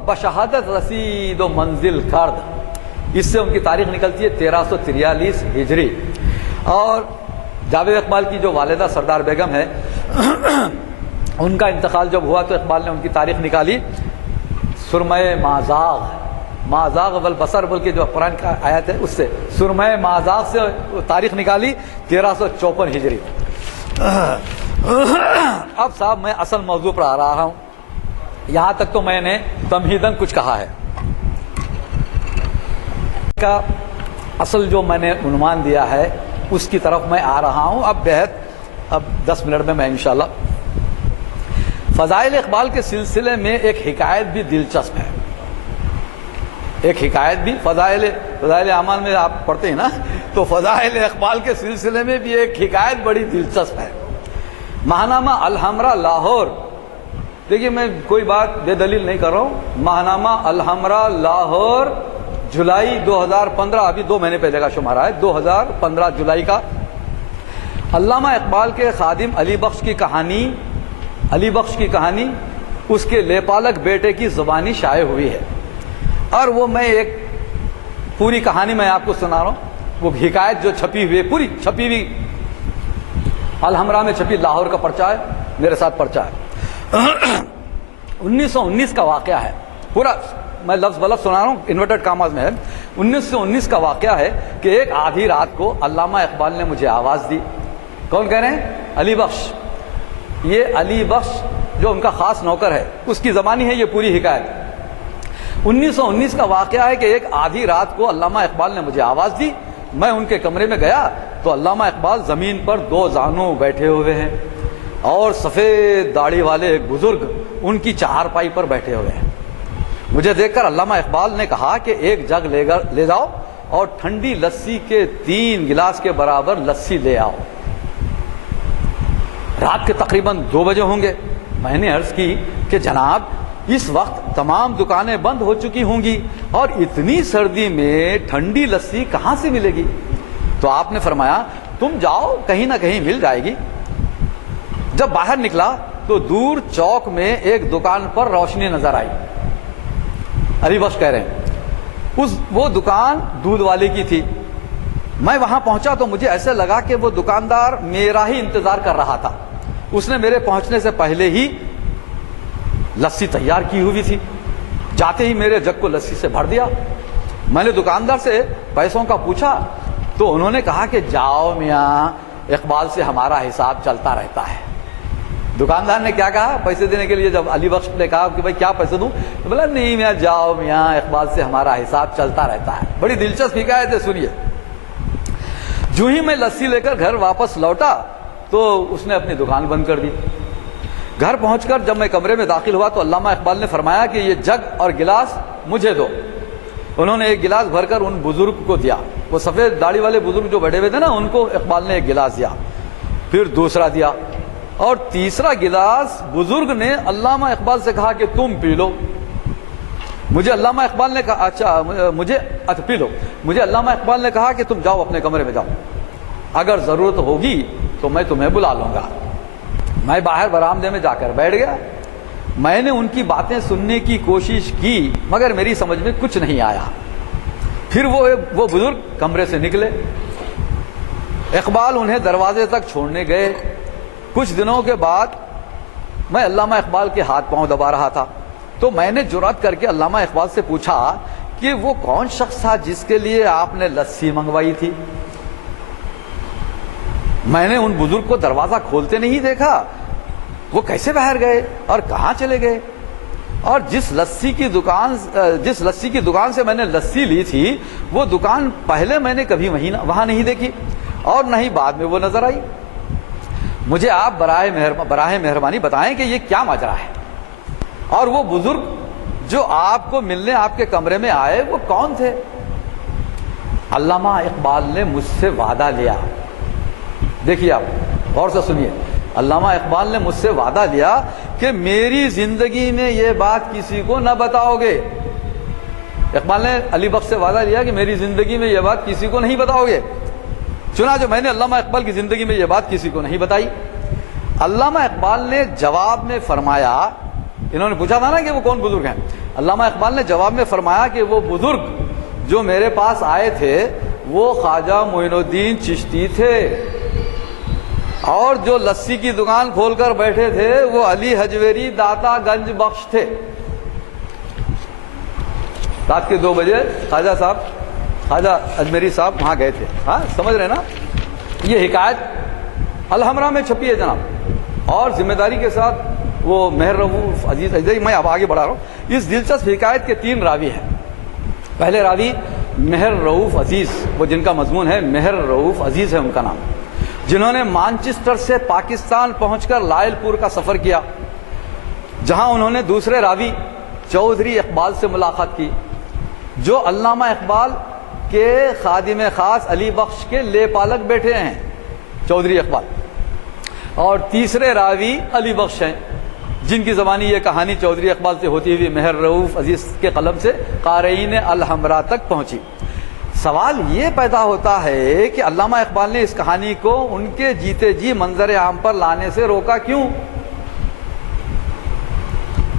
بشہادت رسید و منزل کرد، اس سے ان کی تاریخ نکلتی ہے 1343 ہجری۔ اور جاوید اقبال کی جو والدہ سردار بیگم ہے، ان کا انتقال جب ہوا تو اقبال نے ان کی تاریخ نکالی، سرمہ مازاغ والبصر بول کے جو قرآن کا آیت ہے اس سے، سرمہ مازاغ سے تاریخ نکالی 1354 ہجری۔ اب صاحب میں اصل موضوع پر آ رہا ہوں، یہاں تک تو میں نے تمہیداً کچھ کہا ہے، کا اصل جو میں نے عنوان دیا ہے اس کی طرف میں آ رہا ہوں۔ اب 10 منٹ میں انشاءاللہ فضائل اقبال کے سلسلے میں ایک حکایت بھی دلچسپ ہے، ایک حکایت بھی فضائل اعمال میں آپ پڑھتے ہیں نا، تو فضائل اقبال کے سلسلے میں بھی ایک حکایت بڑی دلچسپ ہے۔ ماہنامہ الحمرا لاہور، دیکھیے میں کوئی بات بے دلیل نہیں کر رہا ہوں، ماہنامہ الحمرا لاہور جولائی 2015، ابھی 2 مہینے پہلے کا شمارہ ہے، 2015 جولائی کا، علامہ اقبال کے خادم علی بخش کی کہانی اس کے لیپالک بیٹے کی زبانی شائع ہوئی ہے، اور وہ میں ایک پوری کہانی میں آپ کو سنا رہا ہوں، وہ حکایت جو چھپی ہوئی پوری چھپی ہوئی الحمرا میں چھپی، لاہور کا پرچہ ہے، میرے ساتھ پرچہ ہے، 1919 کا واقعہ ہے، پورا میں لفظ بلفظ سنا رہا ہوں، انورٹڈ کاماز میں ہے، 1919 کا واقعہ ہے کہ ایک آدھی رات کو علامہ اقبال نے مجھے آواز دی۔ کون کہہ رہے ہیں؟ علی بخش، یہ علی بخش جو ان کا خاص نوکر ہے، اس کی زبانی ہے یہ پوری حکایت۔ 1919 کا واقعہ ہے کہ ایک آدھی رات کو علامہ اقبال نے مجھے آواز دی، میں ان کے کمرے میں گیا تو علامہ اقبال زمین پر 2 زانوں بیٹھے ہوئے ہیں، اور سفید داڑھی والے ایک بزرگ ان کی چہارپائی پر بیٹھے ہوئے ہیں۔ مجھے دیکھ کر علامہ اقبال نے کہا کہ ایک جگ لے جاؤ اور ٹھنڈی لسی کے 3 گلاس کے برابر لسی لے آؤ۔ رات کے تقریباً 2 بجے ہوں گے۔ میں نے عرض کی کہ جناب اس وقت تمام دکانیں بند ہو چکی ہوں گی، اور اتنی سردی میں ٹھنڈی لسی کہاں سے ملے گی؟ تو آپ نے فرمایا تم جاؤ، کہیں نہ کہیں مل جائے گی۔ جب باہر نکلا تو دور چوک میں ایک دکان پر روشنی نظر آئی۔ علی بخش کہہ رہے ہیں وہ دکان دودھ والے کی تھی۔ میں وہاں پہنچا تو مجھے ایسے لگا کہ وہ دکاندار میرا ہی انتظار کر رہا تھا، اس نے میرے پہنچنے سے پہلے ہی لسی تیار کی ہوئی تھی، جاتے ہی میرے جگ کو لسی سے بھر دیا۔ میں نے دکاندار سے پیسوں کا پوچھا تو انہوں نے کہا کہ جاؤ میاں، اقبال سے ہمارا حساب چلتا رہتا ہے۔ دکاندار نے کیا کہا پیسے دینے کے لیے؟ جب علی بخش نے کہا کہ بھائی کیا پیسے دوں، تو بولا نہیں میاں جاؤ میاں، اقبال سے ہمارا حساب چلتا رہتا ہے۔ بڑی دلچسپ حکایت ہے، سنیے۔ جو ہی میں لسی لے کر گھر واپس لوٹا تو اس نے اپنی دکان بند کر دی۔ گھر پہنچ کر جب میں کمرے میں داخل ہوا تو علامہ اقبال نے فرمایا کہ یہ جگ اور گلاس مجھے دو۔ انہوں نے ایک گلاس بھر کر ان بزرگ کو دیا. وہ سفید داڑھی والے بزرگ جو بیٹھے ہوئے تھے نا, ان کو اقبال نے ایک گلاس دیا, پھر دوسرا دیا, اور تیسرا گلاس بزرگ نے علامہ اقبال سے کہا کہ تم پی لو. مجھے علامہ اقبال نے کہا اچھا پی لو. مجھے علامہ اقبال نے کہا کہ تم جاؤ اپنے کمرے میں جاؤ, اگر ضرورت ہوگی تو میں تمہیں بلا لوں گا. میں باہر برآمدے میں جا کر بیٹھ گیا. میں نے ان کی باتیں سننے کی کوشش کی مگر میری سمجھ میں کچھ نہیں آیا. پھر وہ بزرگ کمرے سے نکلے. اقبال انہیں دروازے تک چھوڑنے گئے. کچھ دنوں کے بعد میں علامہ اقبال کے ہاتھ پاؤں دبا رہا تھا تو میں نے جرأت کر کے علامہ اقبال سے پوچھا کہ وہ کون شخص تھا جس کے لیے آپ نے لسی منگوائی تھی. میں نے ان بزرگ کو دروازہ کھولتے نہیں دیکھا. وہ کیسے باہر گئے اور کہاں چلے گئے؟ اور جس لسی کی دکان سے میں نے لسی لی تھی وہ دکان پہلے میں نے کبھی وہاں نہیں دیکھی اور نہ ہی بعد میں وہ نظر آئی. مجھے آپ براہ مہربانی بتائیں کہ یہ کیا ماجرا ہے, اور وہ بزرگ جو آپ کو ملنے آپ کے کمرے میں آئے وہ کون تھے؟ علامہ اقبال نے مجھ سے وعدہ لیا. دیکھیے آپ غور سے سنیے. علامہ اقبال نے مجھ سے وعدہ لیا کہ میری زندگی میں یہ بات کسی کو نہ بتاؤ گے. اقبال نے علی بخش سے وعدہ لیا کہ میری زندگی میں یہ بات کسی کو نہیں بتاؤ گے. چنانچہ میں نے علامہ اقبال کی زندگی میں یہ بات کسی کو نہیں بتائی. علامہ اقبال نے جواب میں فرمایا, انہوں نے پوچھا تھا نا کہ وہ کون بزرگ ہیں, علامہ اقبال نے جواب میں فرمایا کہ وہ بزرگ جو میرے پاس آئے تھے وہ خواجہ معین الدین چشتی تھے, اور جو لسی کی دکان کھول کر بیٹھے تھے وہ علی حجویری داتا گنج بخش تھے. رات کے 2 بجے خواجہ اجمیری صاحب وہاں گئے تھے. ہاں سمجھ رہے نا. یہ حکایت الحمرا میں چھپی ہے جناب, اور ذمہ داری کے ساتھ وہ مہر رؤوف عزیز, میں اب آگے بڑھا رہا ہوں. اس دلچسپ حکایت کے 3 راوی ہیں. پہلے راوی مہر رؤوف عزیز, وہ جن کا مضمون ہے مہر رؤوف عزیز ہے ان کا نام, جنہوں نے مانچسٹر سے پاکستان پہنچ کر لائل پور کا سفر کیا, جہاں انہوں نے دوسرے راوی چودھری اقبال سے ملاقات کی جو علامہ اقبال کے خادم خاص علی بخش کے لے پالک بیٹھے ہیں, چودھری اقبال. اور تیسرے راوی علی بخش ہیں جن کی زبانی یہ کہانی چودھری اقبال سے ہوتی ہوئی مہر رؤوف عزیز کے قلم سے قارئین الحمرا تک پہنچی. سوال یہ پیدا ہوتا ہے کہ علامہ اقبال نے اس کہانی کو ان کے جیتے جی منظر عام پر لانے سے روکا کیوں؟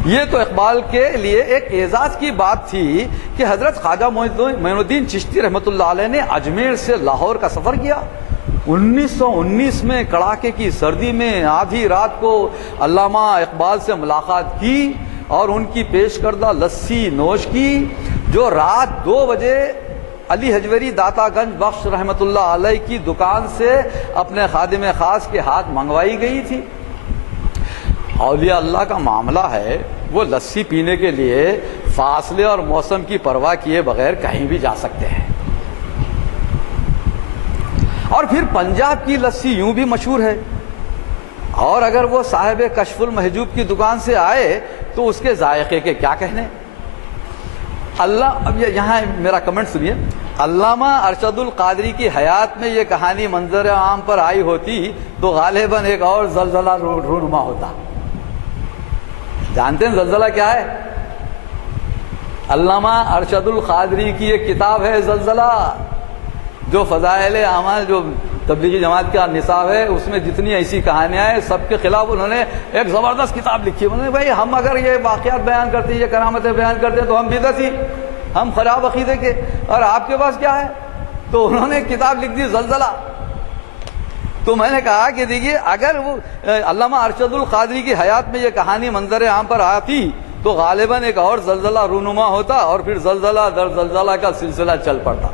یہ تو اقبال کے لیے ایک اعزاز کی بات تھی کہ حضرت خواجہ معین الدین چشتی رحمۃ اللہ علیہ نے اجمیر سے لاہور کا سفر کیا. 1919 میں کڑاکے کی سردی میں آدھی رات کو علامہ اقبال سے ملاقات کی اور ان کی پیش کردہ لسی نوش کی, جو رات 2 بجے علی حجویری داتا گنج بخش رحمۃ اللہ علیہ کی دکان سے اپنے خادم خاص کے ہاتھ منگوائی گئی تھی. اولیاء اللہ کا معاملہ ہے, وہ لسی پینے کے لیے فاصلے اور موسم کی پرواہ کیے بغیر کہیں بھی جا سکتے ہیں. اور پھر پنجاب کی لسی یوں بھی مشہور ہے, اور اگر وہ صاحب کشف المحجوب کی دکان سے آئے تو اس کے ذائقے کے کیا کہنے. اب یہاں میرا کمنٹ سنیے. علامہ ارشد القادری کی حیات میں یہ کہانی منظر عام پر آئی ہوتی تو غالباً ایک اور زلزلہ رونما ہوتا. جانتے ہیں زلزلہ کیا ہے؟ علامہ ارشد القادری کی ایک کتاب ہے زلزلہ, جو فضائل اعمال جو تبلیغی جماعت کا نصاب ہے اس میں جتنی ایسی کہانیاں ہیں سب کے خلاف انہوں نے ایک زبردست کتاب لکھی ہے. انہوں نے بھائی ہم اگر یہ واقعات بیان کرتے ہیں, یہ کرامتیں بیان کرتے ہیں تو ہم بدعتی, ہم خراب عقیدے کے, اور آپ کے پاس کیا ہے؟ تو انہوں نے کتاب لکھ دی زلزلہ. تو میں نے کہا کہ دیکھیے اگر وہ علامہ ارشد القادری کی حیات میں یہ کہانی منظر عام پر آتی تو غالباً ایک اور زلزلہ رونما ہوتا اور پھر زلزلہ در زلزلہ کا سلسلہ چل پڑتا.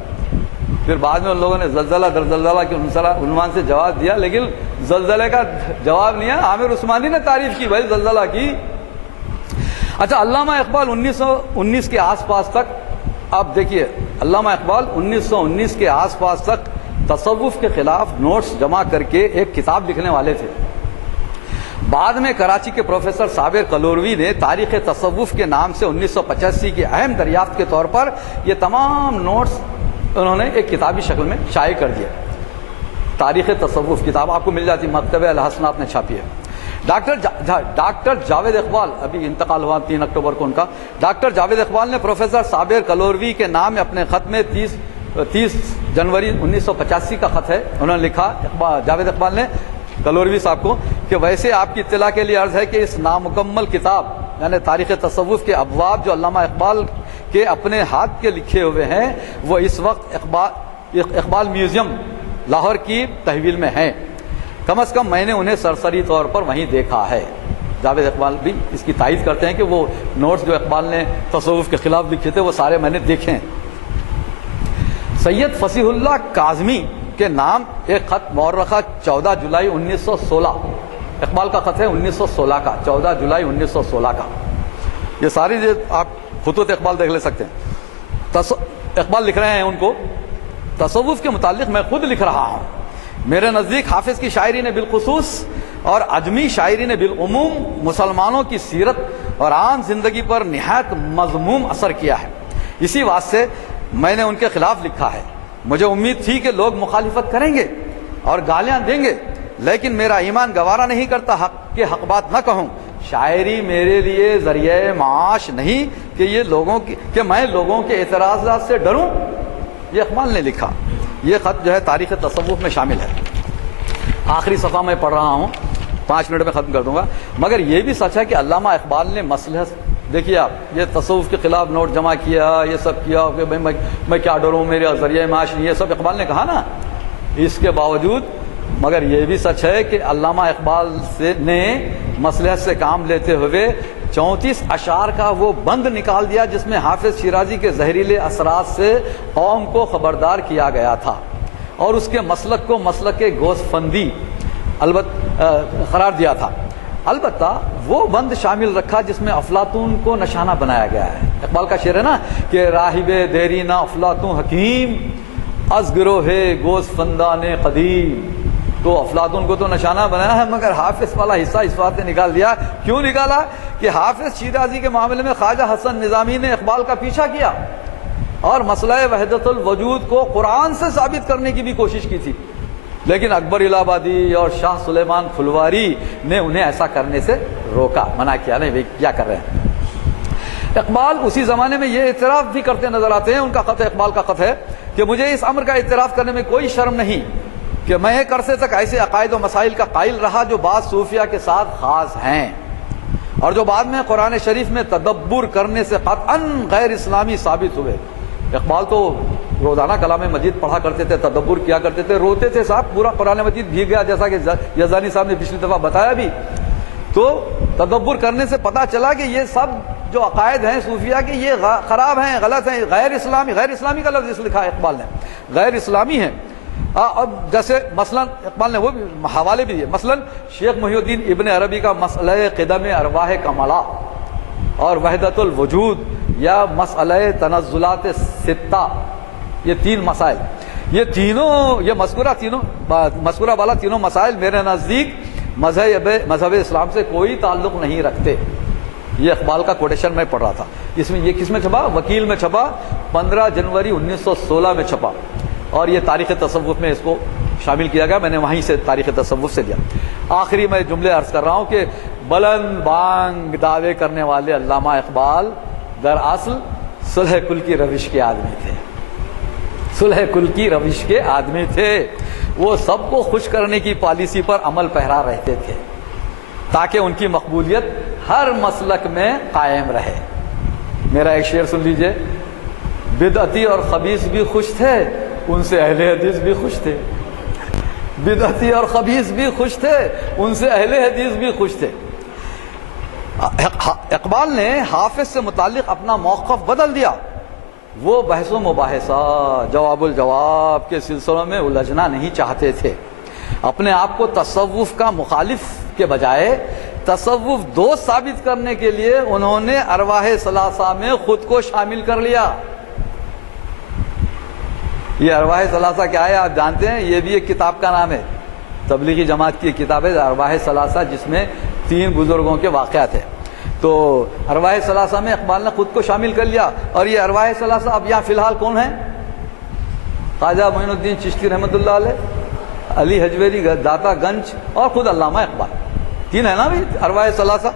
پھر بعد میں ان لوگوں نے زلزلہ در زلزلہ کے عنوان سے جواب دیا, لیکن زلزلے کا جواب نہیں ہے. عامر عثمانی نے تعریف کی بھائی زلزلہ کی. اچھا, علامہ اقبال 1919 کے آس پاس تک, آپ دیکھیے علامہ اقبال 1919 کے آس پاس تک تصوف کے خلاف نوٹس جمع کر کے ایک کتاب لکھنے والے تھے. بعد میں کراچی کے پروفیسر صابر کلوروی نے تاریخ تصوف کے نام سے 1985 کی اہم دریافت کے طور پر یہ تمام نوٹس انہوں نے ایک کتابی شکل میں شائع کر دیا. تاریخ تصوف کتاب آپ کو مل جاتی، مکتبہ الحسنات نے چھاپی ہے. ڈاکٹر جاوید اقبال، ابھی انتقال ہوا 3 اکتوبر کو ان کا، ڈاکٹر جاوید اقبال نے پروفیسر صابر کلوروی کے نام اپنے خط میں 30 جنوری 1985 کا خط ہے، انہوں نے لکھا جاوید اقبال نے کلوروی صاحب کو کہ ویسے آپ کی اطلاع کے لیے عرض ہے کہ اس نامکمل کتاب یعنی تاریخ تصوف کے ابواب جو علامہ اقبال کے اپنے ہاتھ کے لکھے ہوئے ہیں وہ اس وقت اقبال میوزیم لاہور کی تحویل میں ہیں. کم از کم میں نے انہیں سرسری طور پر وہیں دیکھا ہے. جاوید اقبال بھی اس کی تائید کرتے ہیں کہ وہ نوٹس جو اقبال نے تصوف کے خلاف لکھے تھے وہ سارے میں نے دیکھے ہیں. سید فصیح اللہ کاظمی کے نام ایک خط مورخہ 14 جولائی 1916، اقبال کا خط ہے 1916 کا، 14 جولائی 1916 کا. یہ ساری آپ خطوط اقبال دیکھ لے سکتے ہیں. اقبال لکھ رہے ہیں ان کو، تصوف کے متعلق میں خود لکھ رہا ہوں. میرے نزدیک حافظ کی شاعری نے بالخصوص اور عجمی شاعری نے بالعموم مسلمانوں کی سیرت اور عام زندگی پر نہایت مذموم اثر کیا ہے. اسی واسطے میں نے ان کے خلاف لکھا ہے. مجھے امید تھی کہ لوگ مخالفت کریں گے اور گالیاں دیں گے، لیکن میرا ایمان گوارا نہیں کرتا کہ حق بات نہ کہوں. شاعری میرے لیے ذریعہ معاش نہیں کہ میں لوگوں کے اعتراضات سے ڈروں. یہ اقبال نے لکھا. یہ خط جو ہے تاریخ تصوف میں شامل ہے. آخری صفحہ میں پڑھ رہا ہوں، 5 منٹ میں ختم کر دوں گا. مگر یہ بھی سچ ہے کہ علامہ اقبال نے مصلحت، دیکھیے آپ، یہ تصوف کے خلاف نوٹ جمع کیا، یہ سب کیا کہ میں کیا ڈروں، میرے ذریعہ معاش نہیں، یہ سب اقبال نے کہا نا. اس کے باوجود مگر یہ بھی سچ ہے کہ علامہ اقبال نے مصلحت سے کام لیتے ہوئے 34 اشعار کا وہ بند نکال دیا جس میں حافظ شیرازی کے زہریلے اثرات سے قوم کو خبردار کیا گیا تھا اور اس کے مسلک کو مسلک گوسفندی قرار دیا تھا. البتہ وہ بند شامل رکھا جس میں افلاطون کو نشانہ بنایا گیا ہے. اقبال کا شعر ہے نا کہ راہب دیرینہ افلاطون حکیم از گروہ گوسفندان قدیم. تو افلاطون کو تو نشانہ بنایا ہے مگر حافظ والا حصہ اس بات نے نکال دیا. کیوں نکالا؟ کہ حافظ شیرازی کے معاملے میں خواجہ حسن نظامی نے اقبال کا پیچھا کیا اور مسئلہ وحدت الوجود کو قرآن سے ثابت کرنے کی بھی کوشش کی تھی، لیکن اکبر الہ آبادی اور شاہ سلیمان پھلواری نے انہیں ایسا کرنے سے روکا، منع کیا. نہیں کیا کر رہے ہیں. اقبال اسی زمانے میں یہ اعتراف بھی کرتے نظر آتے ہیں. ان کا خط، اقبال کا خط ہے کہ مجھے اس امر کا اعتراف کرنے میں کوئی شرم نہیں کہ میں ایک عرصے تک ایسے عقائد و مسائل کا قائل رہا جو بعض صوفیہ کے ساتھ خاص ہیں اور جو بعد میں قرآن شریف میں تدبر کرنے سے قطعاً غیر اسلامی ثابت ہوئے. اقبال تو روزانہ کلام مجید پڑھا کرتے تھے، تدبر کیا کرتے تھے، روتے تھے صاحب، پورا قرآن مجید بھیگ گیا جیسا کہ یزدانی صاحب نے پچھلی دفعہ بتایا بھی. تو تدبر کرنے سے پتہ چلا کہ یہ سب جو عقائد ہیں صوفیہ کے یہ خراب ہیں، غلط ہیں، غیر اسلامی کا لفظ اس لکھا ہے اقبال نے، غیر اسلامی ہیں. اب جیسے مثلا اقبال نے وہ بھی حوالے بھی دیے، مثلا شیخ محی الدین ابن عربی کا مسئلہ قدم ارواح کملا اور وحدت الوجود یا مسئلہ تنزلات ستہ، یہ 3 مسائل، یہ تینوں، یہ مذکورہ والا تینوں مسائل میرے نزدیک مذہب اسلام سے کوئی تعلق نہیں رکھتے. یہ اقبال کا کوٹیشن میں پڑھ رہا تھا. اس میں یہ کس میں چھپا؟ وکیل میں چھپا، 15 جنوری 1916 میں چھپا اور یہ تاریخ تصوف میں اس کو شامل کیا گیا. میں نے وہیں سے تاریخ تصوف سے لیا. آخری میں جملے عرض کر رہا ہوں کہ بلند بانگ دعوے کرنے والے علامہ اقبال دراصل صلح کل کی روش کے آدمی تھے. صلح کل کی روش کے آدمی تھے. وہ سب کو خوش کرنے کی پالیسی پر عمل پیرا رہتے تھے تاکہ ان کی مقبولیت ہر مسلک میں قائم رہے. میرا ایک شعر سن لیجئے، بدعتی اور خبیث بھی خوش تھے، ان سے اہل حدیث بھی خوش تھے. بدعتی اور خبیث بھی خوش تھے، ان سے اہل حدیث بھی خوش تھے. اقبال نے حافظ سے متعلق اپنا موقف بدل دیا. وہ بحث و مباحثہ، جواب الجواب کے سلسلوں میں الجھنا نہیں چاہتے تھے. اپنے آپ کو تصوف کا مخالف کے بجائے تصوف دوست ثابت کرنے کے لیے انہوں نے ارواح ثلاثہ میں خود کو شامل کر لیا. یہ ارواح ثلاثہ کیا ہے آپ جانتے ہیں؟ یہ بھی ایک کتاب کا نام ہے، تبلیغی جماعت کی کتاب ہے ارواح ثلاثہ، جس میں 3 بزرگوں کے واقعات ہیں. تو ارواح ثلاثہ میں اقبال نے خود کو شامل کر لیا. اور یہ ارواح ثلاثہ اب یہاں فی الحال کون ہیں؟ خواجہ معین الدین چشتی رحمۃ اللہ علیہ، علی حجویری داتا گنج اور خود علامہ اقبال. 3 ہے نا بھائی ارواح ثلاثہ.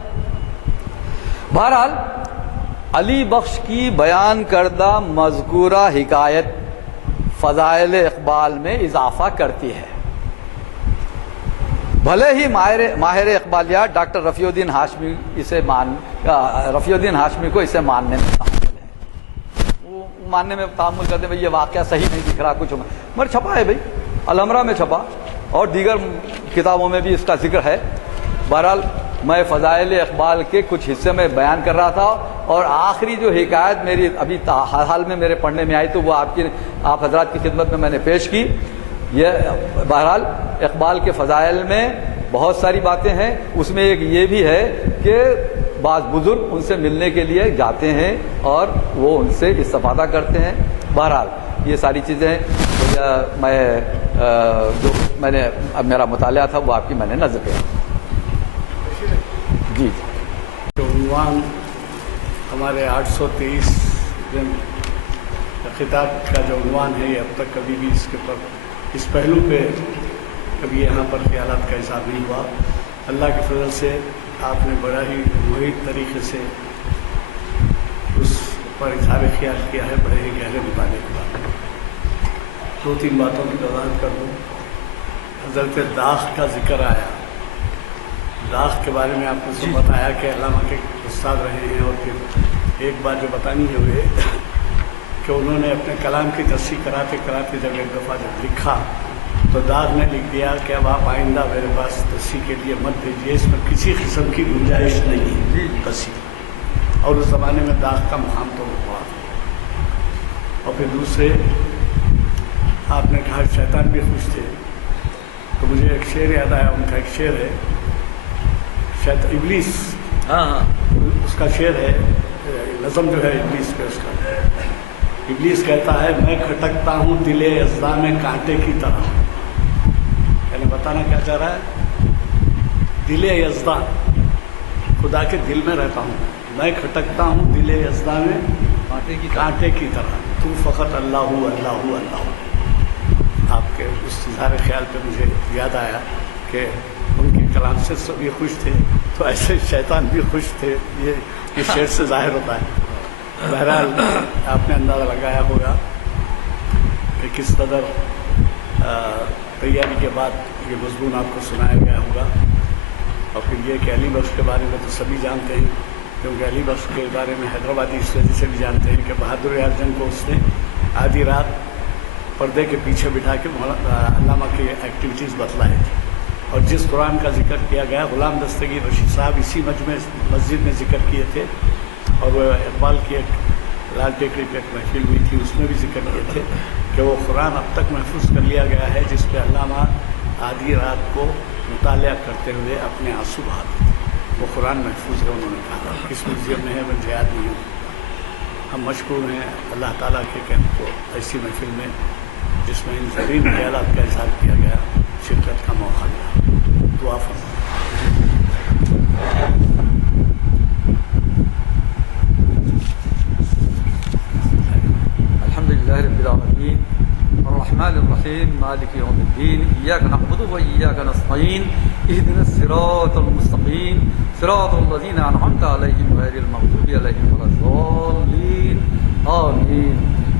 بہرحال علی بخش کی بیان کردہ مذکورہ حکایت فضائل اقبال میں اضافہ کرتی ہے. بھلے ہی ماہر اقبالیات ڈاکٹر رفیع الدین ہاشمی کو اسے ماننے میں تعمل ہے. وہ ماننے میں تعمل کرتے بھائی یہ واقعہ صحیح نہیں دکھ رہا کچھ، مگر چھپا ہے بھائی، الامرا میں چھپا اور دیگر کتابوں میں بھی اس کا ذکر ہے. بہرحال میں فضائل اقبال کے کچھ حصے میں بیان کر رہا تھا، اور آخری جو حکایت میری ابھی حال میں میرے پڑھنے میں آئی تو وہ آپ حضرات کی خدمت میں میں نے پیش کی. یہ بہرحال اقبال کے فضائل میں بہت ساری باتیں ہیں. اس میں ایک یہ بھی ہے کہ بعض بزرگ ان سے ملنے کے لیے جاتے ہیں اور وہ ان سے استفادہ کرتے ہیں. بہرحال یہ ساری چیزیں میں نے اب میرا مطالعہ تھا وہ آپ کی میں نے نظر کیا. جی جو عنوان ہمارے 823 خطاب کا جو عنوان ہے، یہ اب تک کبھی بھی اس پہلو پہ کبھی یہاں پر خیالات کا اظہار نہیں ہوا. اللہ کے فضل سے آپ نے بڑا ہی محیط طریقے سے اس پر اظہار خیال کیا ہے، بڑے ہی گہرے مطالعے کے بعد. 2-3 باتوں کی وضاحت کر دوں. حضرت داغ کا ذکر آیا. داغ کے بارے میں آپ نے سب بتایا کہ علامہ کے استاد رہے ہیں، اور پھر ایک بات جو بتانی ہے وہ کہ انہوں نے اپنے کلام کی تصحیح کراتے کراتے جب ایک دفعہ جب لکھا تو داغ نے لکھ دیا کہ اب آپ آئندہ میرے پاس تصحیح کے لیے مت بھیجیے، اس میں کسی قسم کی گنجائش نہیں ہے تصحیح. اور اس زمانے میں داغ کا مقام تو ہوا. اور پھر دوسرے آپ نے کہا شیطان بھی خوش تھے، تو مجھے ایک شعر یاد آیا. ان کا ایک شعر ہے شاید ابلیس، اس کا شعر ہے، نظم جو ہے ابلیس پہ اس کا. ابلیس کہتا ہے میں کھٹکتا ہوں دل یزداں میں کانٹے کی طرح. یعنی بتانا کیا چاہ رہا ہے؟ دل یزداں، خدا کے دل میں رہتا ہوں، میں کھٹکتا ہوں دل یزداں میں کانٹے کی طرح. تو فقط اللہ اللہ اللہ. آپ کے اس اظہار خیال پہ مجھے یاد آیا کہ ان کے کلام سے سبھی خوش تھے، تو ایسے شیطان بھی خوش تھے. یہ اس شعر سے ظاہر ہوتا ہے. بہرحال آپ نے اندازہ لگایا ہوگا کہ کس قدر تیاری کے بعد یہ مضمون آپ کو سنایا گیا ہوگا. اور پھر یہ کہ علی بخش کے بارے میں تو سبھی جانتے ہیں، کیونکہ علی بخش کے بارے میں حیدرآبادی اس وجہ سے بھی جانتے ہیں کہ بہادر یار جنگ کو اس نے آدھی رات پردے کے پیچھے بٹھا کے علامہ کی ایکٹیویٹیز بتلائے تھے. اور جس قرآن کا ذکر کیا گیا غلام دستگیر رشید صاحب اسی مسجد میں ذکر کیے تھے، اور وہ اقبال کی ایک لال ٹیکری پہ ایک محفل ہوئی تھی، اس میں بھی ذکر کیے تھے کہ وہ قرآن اب تک محفوظ کر لیا گیا ہے جس پہ علامہ آدھی رات کو مطالعہ کرتے ہوئے اپنے آنسو بہاتے تھے. وہ قرآن محفوظ ہے. انہوں نے کہا کس میوزیم میں ہے مجھے یاد نہیں ہے. ہم مشکور ہیں اللہ تعالیٰ کے کہ ہم کو ایسی محفل میں جس میں ان زرین خیالات کا اظہار کیا گیا شرکت کا موقع ملا. دعا فرمائیں. الحمدللہ رب العالمین الرحمن الرحیم مالک یوم الدین ایاک نعبد و ایاک نستعین اهدنا الصراط المستقیم صراط الذین انعمت علیہم غیر المغضوب علیہم ولا الضالین آمین.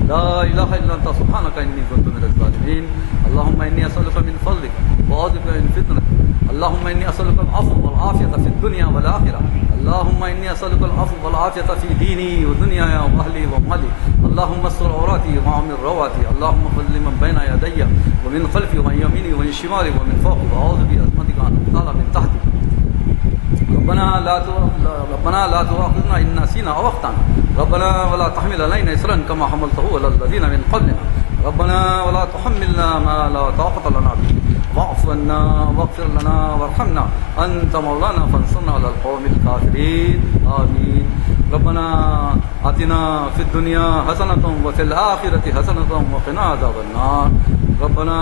لا الہ الا انت سبحانک انی کنت من الظالمین. اللهم انی اسألک من فضلک واعوذ بک من فتنک. اللهم انی اسألک العفو والعافیۃ فی الدنیا والآخرہ. اللهم انی اسألک العفو والعافیۃ فی دینی ودنیایا واہلی ومالی. اللهم استر عوراتي وعمر رواتي. اللهم اغفر لمن بين يدي ومن خلفي ومن يميني ومن شمالي ومن فوقي واعوذ بعظمتك ان اغتال من تحتي. ربنا لا تؤاخذنا ان نسينا او اخطانا. ربنا ولا تحمل علينا إصرا كما حملته على الذين من قبلنا. ربنا ولا تحملنا ما لا طاقة لنا به واعف عنا واغفر لنا وارحمنا أنت مولانا فانصرنا على القوم الكافرين. آمين. ربنا آتنا في الدنيا حسنة وفي الآخرة حسنة وقنا عذاب النار. ربنا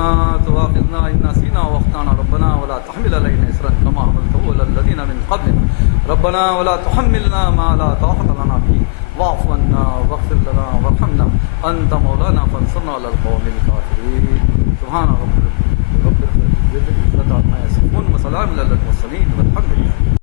تؤاخذنا إن نسينا واخطأنا. ربنا ولا تحمل علينا إصرا كما حملته على الذين من قبلنا ربنا ولا تحملنا ما لا طاقة لنا به واعف عنا واغفر لنا وارحمنا أنت مولانا فانصرنا على القوم الكافرين سبحان ربك رب العزة عما يصفون وسلام على المرسلين والحمد لله.